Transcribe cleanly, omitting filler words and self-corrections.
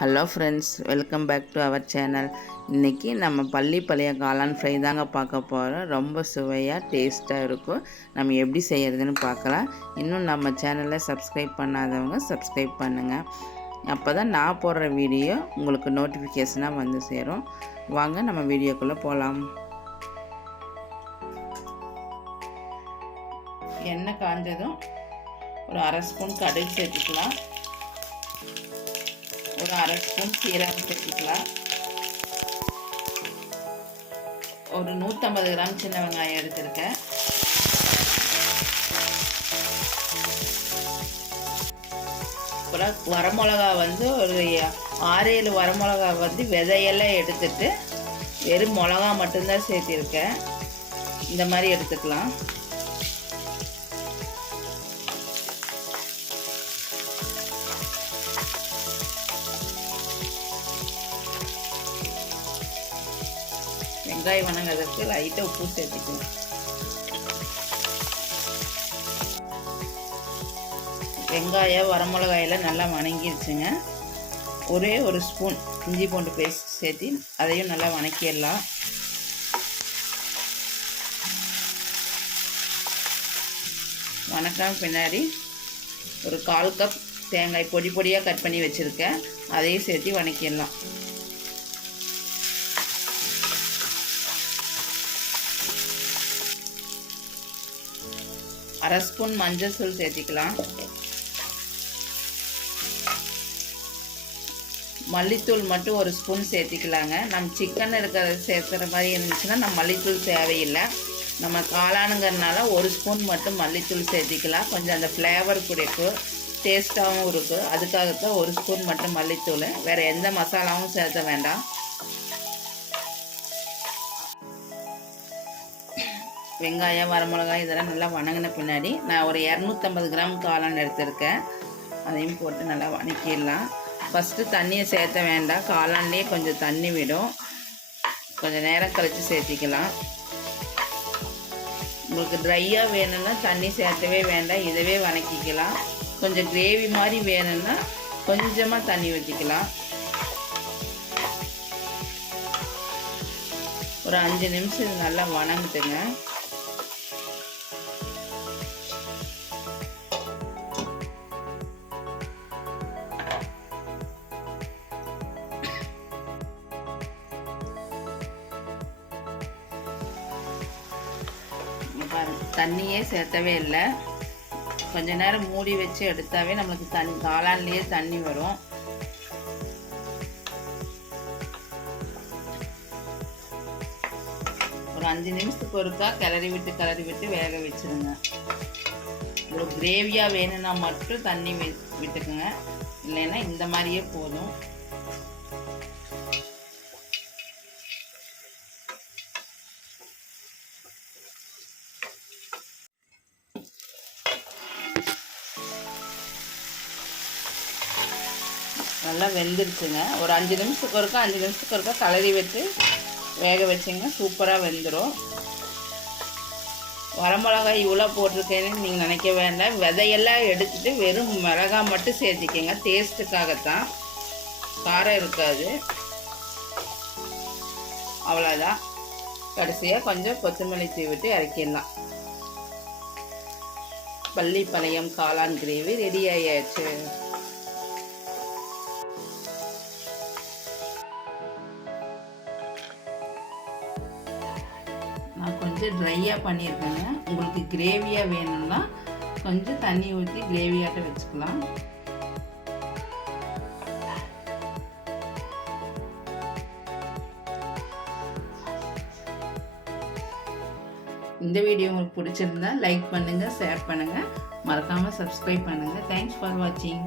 Hello friends, welcome back to our channel. இன்றைக்கி நம்ம பள்ளி பழைய காளான் ஃப்ரை தாங்க பார்க்க போகிறோம். ரொம்ப சுவையாக டேஸ்ட்டாக இருக்கும். நம்ம எப்படி செய்கிறதுன்னு பார்க்கலாம். இன்னும் நம்ம சேனலை சப்ஸ்கிரைப் பண்ணாதவங்க சப்ஸ்கிரைப் பண்ணுங்கள். அப்போ தான் நான் போடுற வீடியோ உங்களுக்கு நோட்டிஃபிகேஷனாக வந்து சேரும். வாங்க நம்ம வீடியோக்குள்ளே போகலாம். எண்ணெய் காஞ்சதும் ஒரு அரை ஸ்பூன் கடுகு சேர்த்துக்கலாம். ஒரு அரை ஸ்பூன் சீரகம் சேர்த்துக்கலாம். ஒரு 150 கிராம் சின்ன வெங்காயம் எடுத்திருக்கேன். அப்புறம் வரமிளகா வந்து ஒரு 6-7 வரமிளகா வந்து விதையெல்லாம் எடுத்துட்டு வெறும் மிளகா மட்டும்தான் சேர்த்திருக்கேன். இந்த மாதிரி எடுத்துக்கலாம். வெங்காயம் வணங்கிறதுக்கு லைட்டாக உப்பு சேர்த்துக்கலாம். வெங்காயம் வரமிளகாயெல்லாம் நல்லா வணங்கிடுச்சுங்க. ஒரே ஒரு ஸ்பூன் இஞ்சி பூண்டு பேஸ்ட் சேர்த்து அதையும் நல்லா வணக்கிடலாம். வணக்கம் பின்னாடி ஒரு 1/4 கப் தேங்காய் பொடி பொடியாக கட் பண்ணி வச்சுருக்கேன். அதையும் சேர்த்து வணக்கிடலாம். அரை ஸ்பூன் மஞ்சள் தூள் சேர்த்திக்கலாம். மல்லித்தூள் மட்டும் ஒரு ஸ்பூன் சேர்த்திக்கலாங்க. நம்ம சிக்கன் இருக்கிறத சேர்த்துற மாதிரி இருந்துச்சுன்னா நம்ம மல்லித்தூள் தேவையில்லை. நம்ம காளானுங்கிறதுனால ஒரு ஸ்பூன் மட்டும் மல்லித்தூள் சேர்த்திக்கலாம். கொஞ்சம் அந்த ஃப்ளேவர் கிடைக்கும், டேஸ்ட்டாகவும் இருக்குது. அதுக்காகத்தான் ஒரு ஸ்பூன் மட்டும் மல்லித்தூள். வேறு எந்த மசாலாவும் சேர்த்த வேண்டாம். வெங்காயம் வரமிளகாய் இதெல்லாம் நல்லா வணங்கின பின்னாடி நான் ஒரு 250 கிராம் காளான் எடுத்திருக்கேன். அதையும் போட்டு நல்லா வணக்கிடலாம். ஃபஸ்ட்டு தண்ணியை சேர்த்த வேண்டாம். காளான்லேயே கொஞ்சம் தண்ணி விடும். கொஞ்சம் நேரம் கழித்து சேர்த்திக்கலாம். உங்களுக்கு ட்ரையாக வேணும்னா தண்ணி சேர்த்தவே வேண்டாம், இதவே வணக்கிக்கலாம். கொஞ்சம் கிரேவி மாதிரி வேணும்னா கொஞ்சமாக தண்ணி ஊற்றிக்கலாம். ஒரு 5 நிமிஷம் இது நல்லா வணங்குதுங்க. தண்ணியே சேர்த்தவே இல்லை. கொஞ்ச நேரம் மூடி வச்சு எடுத்தாவே நம்மளுக்கு காளான்லேயே தண்ணி வரும். ஒரு 5 நிமிஷத்துக்கு ஒருக்கா கிளறி விட்டு வேக வச்சுருங்க. உங்களுக்கு கிரேவியாக வேணும்னா மட்டும் தண்ணி விட்டுக்குங்க, இல்லைன்னா இந்த மாதிரியே போதும். நல்லா வெந்துருச்சுங்க. ஒரு 5 நிமிஷத்துக்கு ஒருக்கா கிளறி விட்டு வேக வச்சிங்கன்னா சூப்பராக வெந்துடும். வரமிளகாய் இவ்வளோ போட்டிருக்கேன்னு நீங்கள் நினைக்க வேண்டாம். விதையெல்லாம் எடுத்துகிட்டு வெறும் மிளகாய் மட்டும் சேர்த்திக்கங்க. டேஸ்ட்டுக்காகத்தான், காரம் இருக்காது. அவ்வளோதான். கடைசியாக கொஞ்சம் கொத்தமல்லி தூவி விட்டு இறக்கிடலாம். பள்ளி பழையம் காளான் கிரேவி ரெடி ஆகியாச்சு. நான் கொஞ்சம் ட்ரையாக பண்ணியிருக்கேங்க. உங்களுக்கு கிரேவியாக வேணும்னா கொஞ்சம் தண்ணி ஊற்றி கிரேவியாட்ட வச்சுக்கலாம். இந்த வீடியோ உங்களுக்கு பிடிச்சிருந்தா லைக் பண்ணுங்கள், ஷேர் பண்ணுங்கள், மறக்காமல் சப்ஸ்கிரைப் பண்ணுங்கள். தேங்க்ஸ் ஃபார் வாட்சிங்.